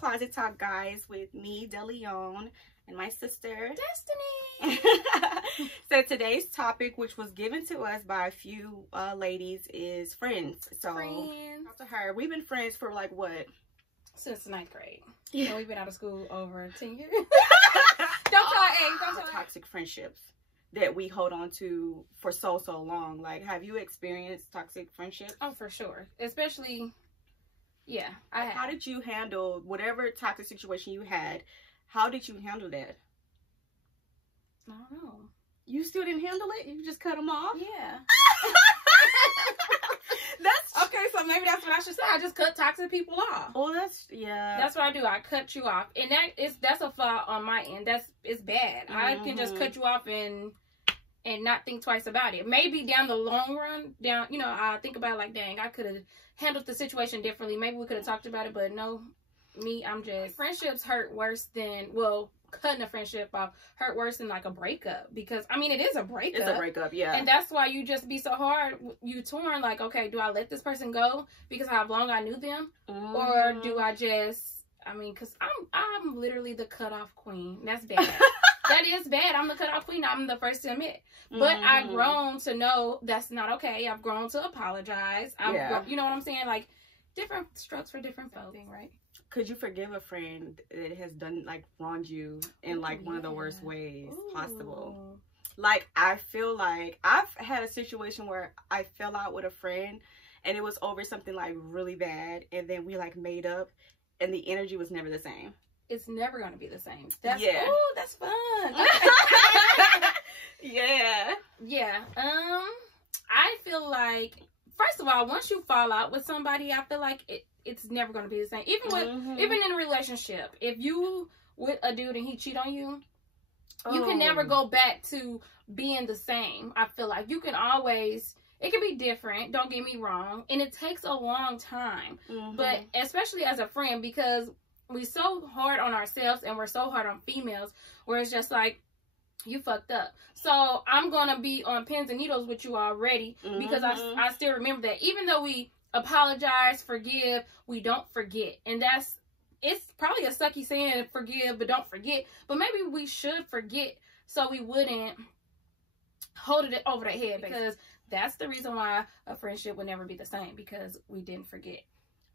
Closet Talk, guys, with me, DeLeon, and my sister, Destiny. So today's topic, which was given to us by a few ladies, is friends. So, talk to her. We've been friends for like what? Since 9th grade. Yeah. And we've been out of school over 10 years. Don't tell toxic friendships that we hold on to for so long. Like, have you experienced toxic friendships? Oh, for sure. Especially, yeah. How did you handle whatever toxic situation you had? How did you handle that? I don't know. You still didn't handle it? You just cut them off? Yeah. That's okay. So maybe that's what I should say. I just cut toxic people off. Oh, yeah. That's what I do. I cut you off, and that's a flaw on my end. It's bad. I can just cut you off and not think twice about it. Maybe down the long run, I think about it like, dang, I could have handled the situation differently. Maybe we could have talked about it, but no, I'm just, friendships hurt worse than, cutting a friendship off hurt worse than like a breakup, because I mean, it is a breakup. It's a breakup, yeah. And that's why you just be so hard, you torn, like, okay, do I let this person go because of how long I knew them, or do I just, because I'm literally the cutoff queen. That's bad. That is bad. I'm the cutoff queen. I'm the first to admit. But I've grown to know that's not okay. I've grown to apologize. You know what I'm saying? Like, different strokes for different folks, right? Could you forgive a friend that has done, like, wronged you in, like, one of the worst ways possible? Like, I feel like I've had a situation where I fell out with a friend, and it was over something, like, really bad, and then we, like, made up, and the energy was never the same. It's never going to be the same. That's fun. Yeah. Yeah. I feel like, first of all, once you fall out with somebody, I feel like it's never going to be the same. Even in a relationship, if you with a dude and he cheat on you, you can never go back to being the same. I feel like you can always, it can be different, don't get me wrong, and it takes a long time. But especially as a friend, because we're so hard on ourselves and we're so hard on females, where it's just like, you fucked up. So I'm going to be on pins and needles with you already, because I still remember that. Even though we apologize, forgive, we don't forget. And it's probably a sucky saying, forgive but don't forget. But maybe we should forget so we wouldn't hold it over the head, because that's the reason why a friendship would never be the same, because we didn't forget.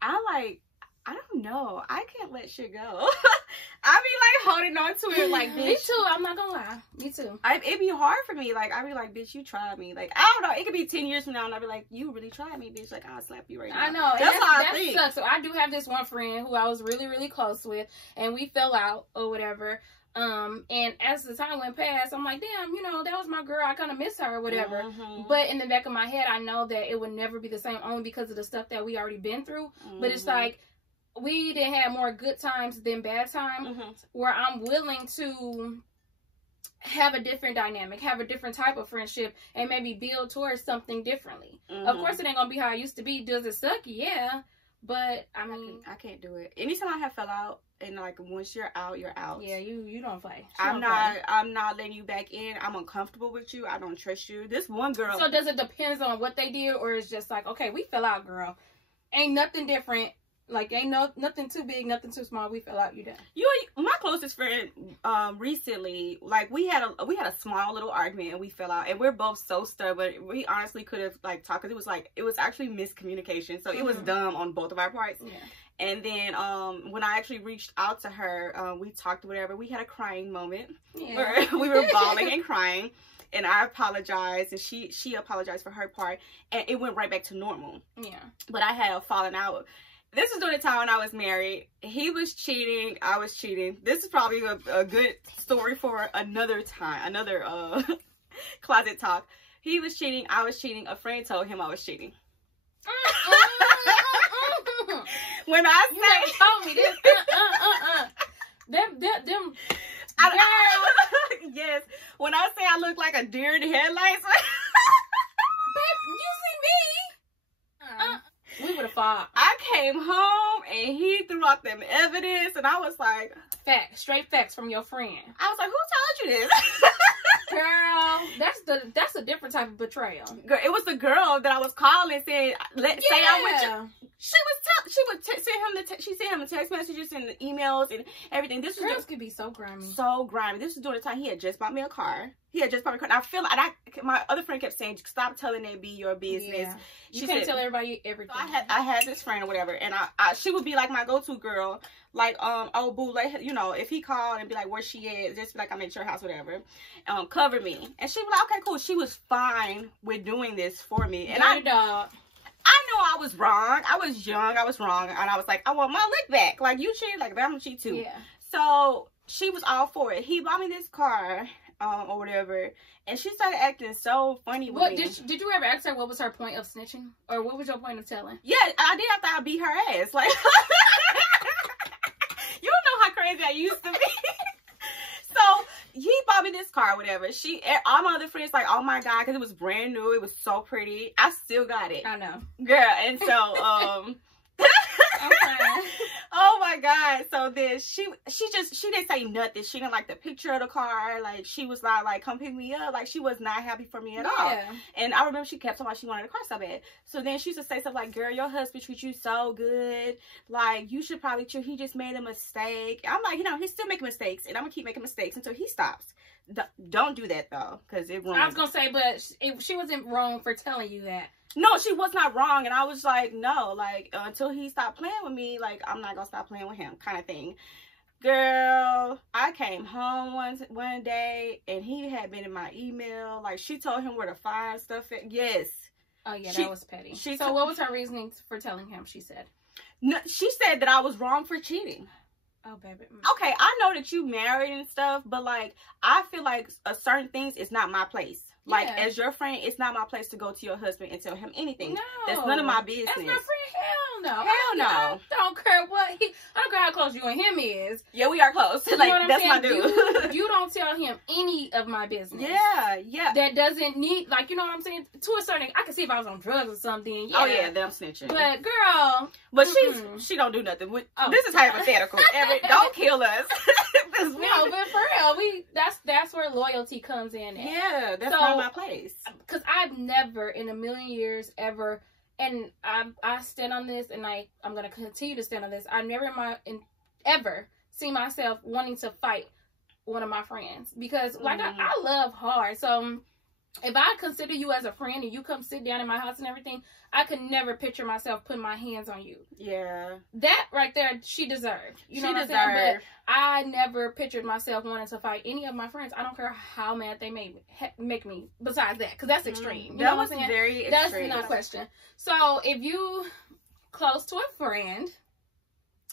I don't know. I can't let shit go. I be like holding on to it like, bitch. Me too. I'm not gonna lie. Me too. It'd be hard for me. Like, I be like, bitch, you tried me. Like, I don't know. It could be 10 years from now, and I'll be like, you really tried me, bitch. Like, I'll slap you right now. I know. That's how I think. Sucks. So I do have this one friend who I was really, really close with, and we fell out or whatever. And as the time went past, I'm like, damn, that was my girl. I kind of miss her or whatever. But in the back of my head, I know that it would never be the same, only because of the stuff that we already been through. But it's like, we didn't have more good times than bad times, where I'm willing to have a different dynamic, have a different type of friendship, and maybe build towards something differently. Of course, it ain't gonna be how it used to be. Does it suck? Yeah. But I can't do it. Anytime I have fell out, and like, once you're out, you're out. Yeah, you don't play. I'm not letting you back in. I'm uncomfortable with you. I don't trust you. This one girl. So does it depend on what they did, or it's just like, okay, we fell out, girl. Ain't nothing different. Like, ain't nothing too big, nothing too small. We fell out, you done. My closest friend, recently, like, we had a small little argument, and we fell out, and we're both so stubborn. We honestly could have, like, talked, because it was actually miscommunication, so it was dumb on both of our parts. Yeah. And then when I actually reached out to her, we talked, whatever. We had a crying moment where we were bawling and crying. And I apologized, and she apologized for her part, and it went right back to normal. Yeah. But I had a falling out. This is during the time when I was married. He was cheating. I was cheating. This is probably a good story for another time, another closet talk. He was cheating. I was cheating. A friend told him I was cheating. When I say, told me this, them. Yes. When I say I look like a deer in the headlights. Babe, you see me? We would have fought. I came home and he threw out them evidence, and I was like, straight facts from your friend. I was like, who told you this? Girl, that's a different type of betrayal. Girl, it was the girl that I was calling saying, say I'm with you. She sent him the text messages and the emails and everything. This Girls could be so grimy. So grimy. This was during the time he had just bought me a car. And I feel like my other friend kept saying, stop telling it be your business. Yeah. She can't said, tell everybody everything. So I had this friend or whatever, and she would be like my go-to girl. Like, oh boo, like, you know, if he called and be like, where she is, just be like, I'm at your house, whatever. Cover me. And she was like, okay, cool. She was fine with doing this for me. And I know I was wrong. I was young. I was wrong. And I was like, I want my lick back. Like, you cheat, like, I'm gonna cheat too. Yeah. So she was all for it. He bought me this car, or whatever. And she started acting so funny with me. Did you ever ask her what was her point of snitching? Or what was your point of telling? Yeah, I did after I beat her ass. Like, you don't know how crazy I used to be. So he bought me this car, whatever. All my other friends like, oh my God, because it was brand new. It was so pretty. I still got it. I know. Girl, and so, oh my God. So then she didn't say nothing. She didn't like the picture of the car. Like, she was not like, come pick me up. Like, she was not happy for me at all. And I remember she kept talking about she wanted a car so bad. So then she used to say stuff like, girl, your husband treats you so good. Like, you should probably treat, he just made a mistake. I'm like, you know, he's still making mistakes, and I'm gonna keep making mistakes until he stops. Don't do that though, because it ruins. I was gonna say, but she wasn't wrong for telling you that. No, she was not wrong. And I was like, no, like, until he stopped playing with me, like, I'm not gonna stop playing with him, kind of thing. Girl, I came home one day and he had been in my email. Like, she told him where to find stuff at. Yes. Oh yeah, that was petty. So what was her reasoning for telling him? She said. No, she said that I was wrong for cheating. Oh, baby. Okay, I know that you married and stuff, but like, I feel like certain things is not my place. Like, as your friend, it's not my place to go to your husband and tell him anything. No. That's none of my business. That's my friend. Hell no. Hell no. I don't care what I don't care how close you and him is. Yeah, we are close. You like, know what that's I'm saying? my dude. You don't tell him any of my business. Yeah, yeah. That doesn't need, like, you know what I'm saying? To a certain, I can see if I was on drugs or something. Yeah. Oh, yeah, then I'm snitching. But, girl. But she don't do nothing. This is hypothetical. Don't kill us. No, but for real, that's where loyalty comes in at. Yeah, that's not my place. Because I've never in a million years ever, and I stand on this, and I'm gonna continue to stand on this. I never ever see myself wanting to fight one of my friends, because like I love hard. So if I consider you as a friend and you come sit down in my house and everything, I could never picture myself putting my hands on you. Yeah. That right there, she deserved. You know what I'm saying? But I never pictured myself wanting to fight any of my friends. I don't care how mad they make me. Besides that, because that's extreme. You know what I'm saying? Very that's extreme. Not a question. So if you close to a friend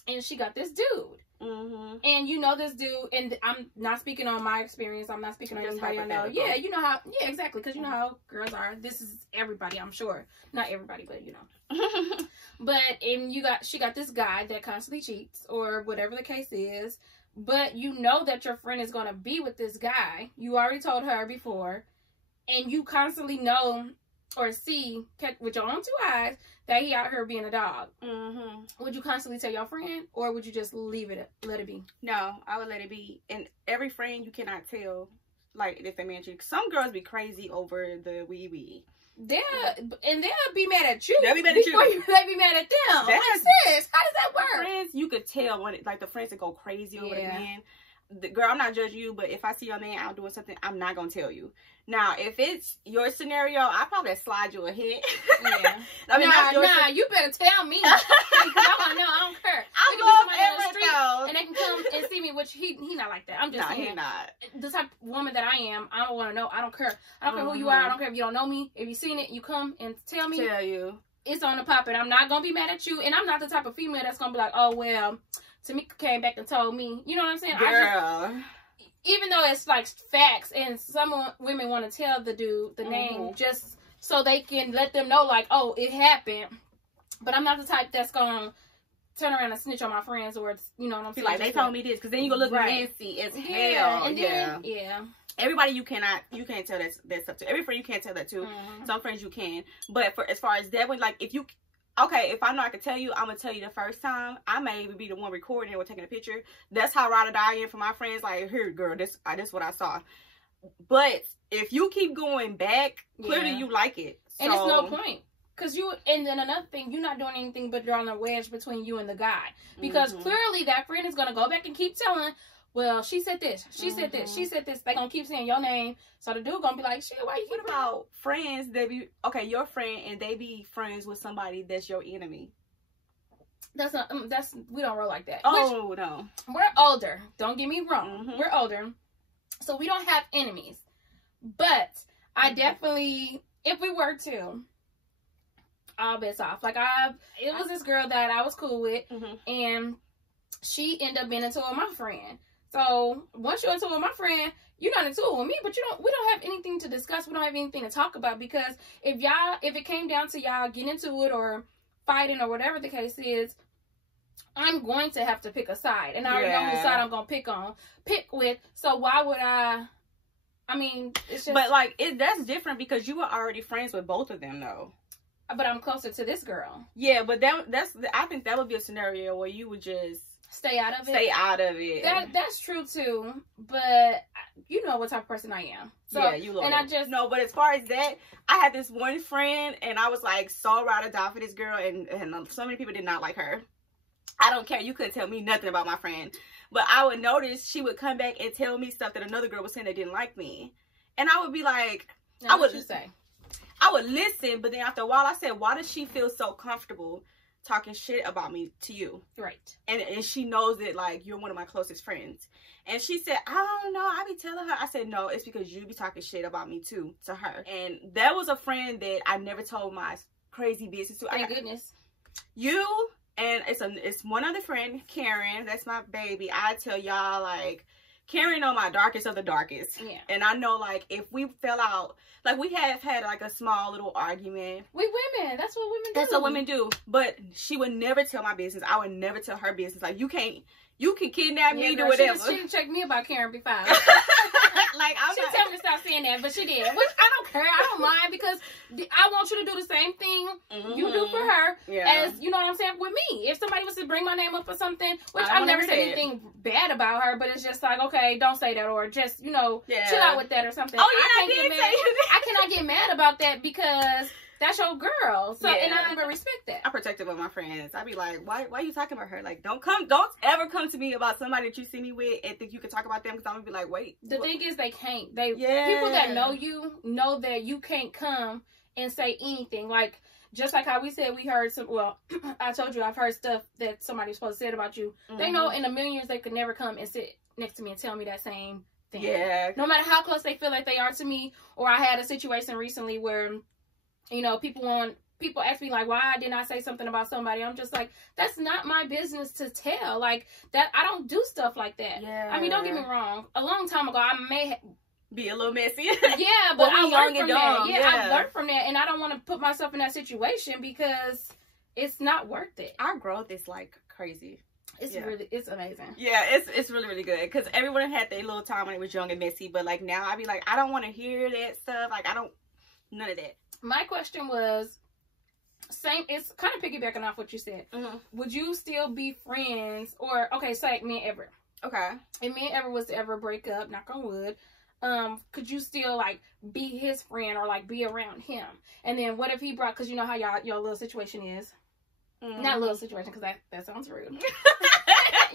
and she got this dude, and you know this dude, and I'm not speaking on my experience. I'm not speaking on anybody I know. Yeah, you know how. Yeah, exactly. Because you know how girls are. This is everybody. I'm sure. Not everybody, but you know. But she got this guy that constantly cheats, or whatever the case is. But you know that your friend is going to be with this guy. You already told her before, and you constantly know or see with your own two eyes that he out here being a dog. Would you constantly tell your friend, or would you just let it be? No, I would let it be. And every friend you cannot tell, like, if they man you. Some girls be crazy over the wee. They'll be mad at you. They'll be mad at you. They be mad at them. Like, sis, how does that work? Friends, you could tell when like the friends that go crazy over the man. Girl, I'm not judging you, but if I see your man out doing something, I'm not gonna tell you. Now, if it's your scenario, I probably slide you a hit. Yeah. I mean, you better tell me. Because I want to know. I don't care. I love everything. And they can come and see me, which he not like that. I'm just saying. He's not. The type of woman that I am, I don't want to know. I don't care. I don't care who you are. I don't care if you don't know me. If you seen it, you come and tell me. Tell you. It's on the pop, and I'm not gonna be mad at you. And I'm not the type of female that's gonna be like, oh well, Tamika came back and told me. You know what I'm saying? Girl. Even though it's like facts, and some women want to tell the dude the name just so they can let them know, like, oh, it happened. But I'm not the type that's gonna turn around and snitch on my friends, or you know what I'm saying? Like, they told me this, because then you gonna look nasty as hell. And then, everybody you can't tell that stuff to. Every friend you can't tell that to. Some friends you can. But as far as that one, like, if I know I can tell you, I'm gonna tell you the first time. I may even be the one recording it or taking a picture. That's how ride or die I am for my friends. Like, here, girl, this what I saw. But if you keep going back, clearly you like it. So. And it's no point. Because and then another thing, you're not doing anything but drawing a wedge between you and the guy. Because clearly that friend is going to go back and keep telling, well, she said this, she said this, she said this. They're going to keep saying your name. So the dude going to be like, shit, why you What about friends that be, okay, your friend, and they be friends with somebody that's your enemy? That's not, we don't roll like that. Oh, no. We're older. Don't get me wrong. We're older. So we don't have enemies. But I definitely, if we were to, all bets off. Like, it was this girl that I was cool with, and she ended up being into it with my friend. So once you're into it with my friend, you're not into it with me, but we don't have anything to discuss. We don't have anything to talk about, because if it came down to y'all getting into it or fighting or whatever the case is, I'm going to have to pick a side, and I already know whose side I'm gonna pick with. So why would I mean, it's just. But like, that's different because you were already friends with both of them, though. But I'm closer to this girl. Yeah, but I think that would be a scenario where you would just stay out of it. Stay out of it. That's true too. But you know what type of person I am. So, yeah, you love. And I just no. But as far as that, I had this one friend, and I was like so ride or die for this girl, and so many people did not like her. I don't care. You couldn't tell me nothing about my friend, but I would notice she would come back and tell me stuff that another girl was saying that didn't like me, and I would be like, now, what you say? I would listen, but then after a while I said, why does she feel so comfortable talking shit about me to you? Right. And she knows that, like, you're one of my closest friends. And she said, I don't know, I be telling her. I said, no, it's because you be talking shit about me too, to her. And that was a friend that I never told my crazy business to. Thank goodness. You, and it's one other friend, Karen, that's my baby. I tell y'all, like, Karen know my darkest of the darkest. Yeah. And I know, like, if we fell out, like, we have had, like, a small little argument. We women. That's what women do. That's what women do. But she would never tell my business. I would never tell her business. Like, you can kidnap me, do whatever. She didn't check me about Karen before. Like, she tell me to stop saying that, but she did. Which I don't care. I don't mind, because I want you to do the same thing you do for her as, you know what I'm saying, with me. If somebody was to bring my name up for something, which I've never said anything bad about her, but it's just like, okay, don't say that, or just, you know, chill out with that or something. Oh, yeah, I cannot get mad about that, because that's your girl. So, and I never respect that. I'm protective of my friends. I be like, why are you talking about her? Like, don't ever come to me about somebody that you see me with and think you can talk about them, because I'm gonna be like, wait. The thing is, they can't. People that know you know that you can't come and say anything. Like, just like how we said we heard I told you I've heard stuff that somebody's supposed to say about you. They know in a million years they could never come and sit next to me and tell me that same thing. Yeah. No matter how close they feel like they are to me. Or I had a situation recently where, you know, people ask me, like, why didn't I say something about somebody? I'm just like, that's not my business to tell. Like, that, I don't do stuff like that. Yeah. I mean, don't get me wrong. A long time ago, I may be a little messy. Yeah, but I learned from that. Yeah, I learned from that, and I don't want to put myself in that situation, because it's not worth it. Our growth is, like, crazy. It's amazing. Yeah, it's really, really good, because everyone had their little time when it was young and messy, but, like, now I be like, I don't want to hear that stuff. Like, none of that. My question was, it's kind of piggybacking off what you said. Would you still be friends, or, okay, so like me and Everett. Okay. If me and Everett was to ever break up, knock on wood, could you still, like, be his friend, or, like, be around him? And then what if he brought, because you know how your little situation is. Not little situation, because that sounds rude.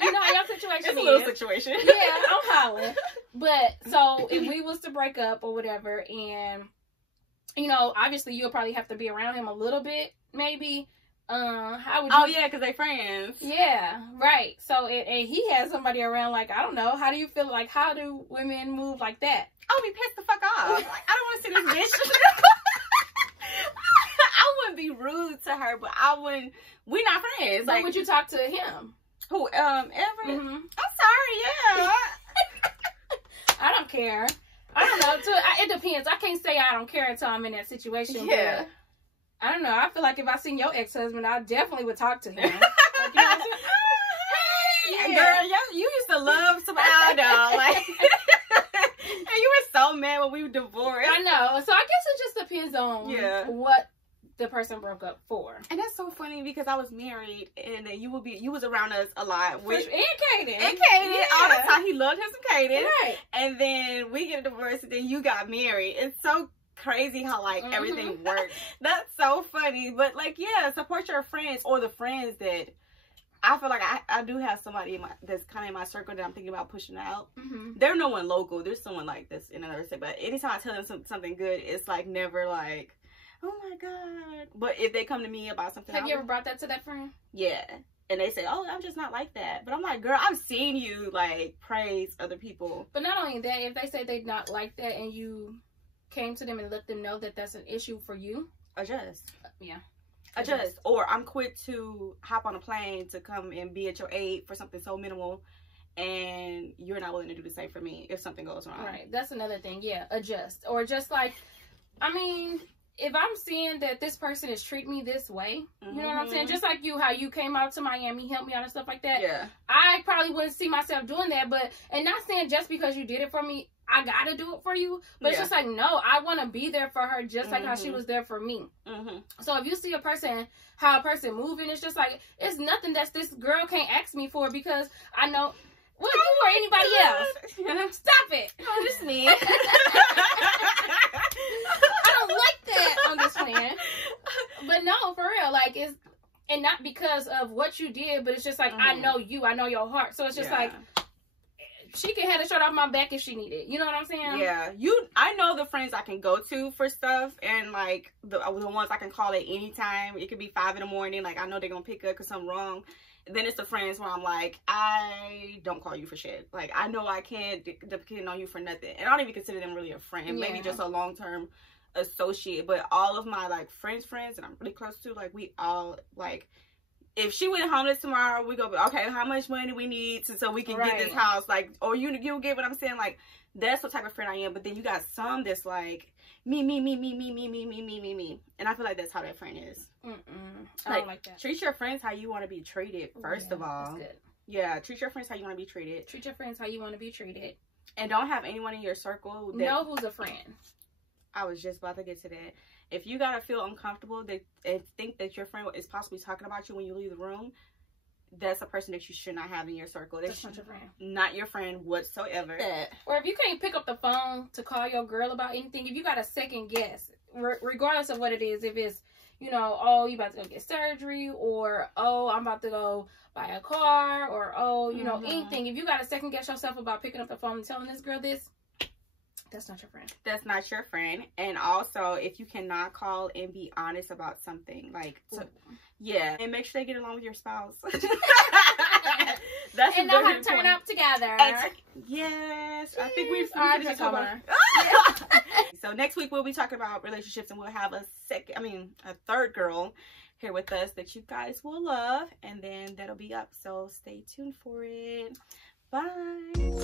You know how your situation is. It's a little situation. Yeah, I'm hollering. But, so, if we was to break up or whatever, and, you know, obviously you'll probably have to be around him a little bit, maybe. How would you? Oh, yeah, because they friends. Yeah, right. So, and he has somebody around, like, I don't know. How do you feel? Like, how do women move like that? I would be pissed the fuck off. Like, I don't want to see this bitch. I wouldn't be rude to her, but we're not friends. So, like, would you talk to him? Who, Everett? I'm sorry, yeah. I don't care. I don't know. It depends. I can't say I don't care until I'm in that situation. Yeah. But I don't know. I feel like if I seen your ex-husband, I definitely would talk to him. Like, you know what I'm saying? Hey, girl, you used to love some Aldo. Like, and you were so mad when we were divorced. I know. So I guess it just depends on what the person broke up for. And that's so funny because I was married and then you was around us a lot. And Kaden. Yeah. All the time. He loved him some Kaden. Right. And then we get a divorce and then you got married. It's so crazy how like everything works. That's so funny. But like, yeah, support your friends or the friends that I feel like I do have somebody that's kind of in my circle that I'm thinking about pushing out. They're no one local. There's someone like this in another state. But anytime I tell them something good, it's like never like, oh my God. But if they come to me about something. Have you ever brought that to that friend? Yeah. And they say, oh, I'm just not like that. But I'm like, girl, I've seen you like praise other people. But not only that, if they say they're not like that and you came to them and let them know that that's an issue for you. Adjust. Yeah. Adjust. Or I'm quick to hop on a plane to come and be at your aid for something so minimal. And you're not willing to do the same for me if something goes wrong. Right. That's another thing. Yeah. Adjust. Or just like, I mean, if I'm seeing that this person is treating me this way, you know what I'm saying? Just like you, how you came out to Miami, helped me out and stuff like that. Yeah. I probably wouldn't see myself doing that, but, and not saying just because you did it for me, I gotta do it for you. But it's just like, no, I want to be there for her just like how she was there for me. So if you see a person, how a person moving, it's just like, it's nothing that this girl can't ask me for because I know, well, you or anybody else. Stop it. Oh, just me. I don't like that on this plan. But no, for real, like it's, and not because of what you did, but it's just like I know you, I know your heart. So it's just like she can have the shirt off my back if she needed. You know what I'm saying? Yeah, I know the friends I can go to for stuff, and like the ones I can call at any time. It could be 5 in the morning. Like I know they're gonna pick up because something wrong. Then it's the friends where I'm like, I don't call you for shit. Like, I know I can't depend on you for nothing. And I don't even consider them really a friend. Maybe just a long-term associate. But all of my, like, friends that I'm really close to, like, we all, like, if she went homeless tomorrow, we go, okay, how much money we need so we can get this house? Like, or you get what I'm saying? Like, that's the type of friend I am. But then you got some that's like, me. And I feel like that's how that friend is. I don't like that. Treat your friends how you want to be treated, first of all. That's good. Yeah, treat your friends how you want to be treated. Treat your friends how you want to be treated. And don't have anyone in your circle that... Know who's a friend. I was just about to get to that. If you gotta feel uncomfortable and think that your friend is possibly talking about you when you leave the room, that's a person that you should not have in your circle. That's not your friend. Not your friend whatsoever. Or if you can't pick up the phone to call your girl about anything, if you got a second guess, regardless of what it is, if it's, you know, oh, you about to go get surgery, or oh, I'm about to go buy a car, or oh, you know, anything. If you got to second guess yourself about picking up the phone and telling this girl this, that's not your friend. That's not your friend. And also, if you cannot call and be honest about something, like, yeah, and make sure they get along with your spouse. That's and know how to turn up together. Yes, I think we've So next week we'll be talking about relationships, and we'll have a third girl here with us that you guys will love, and then that'll be up. So stay tuned for it. Bye.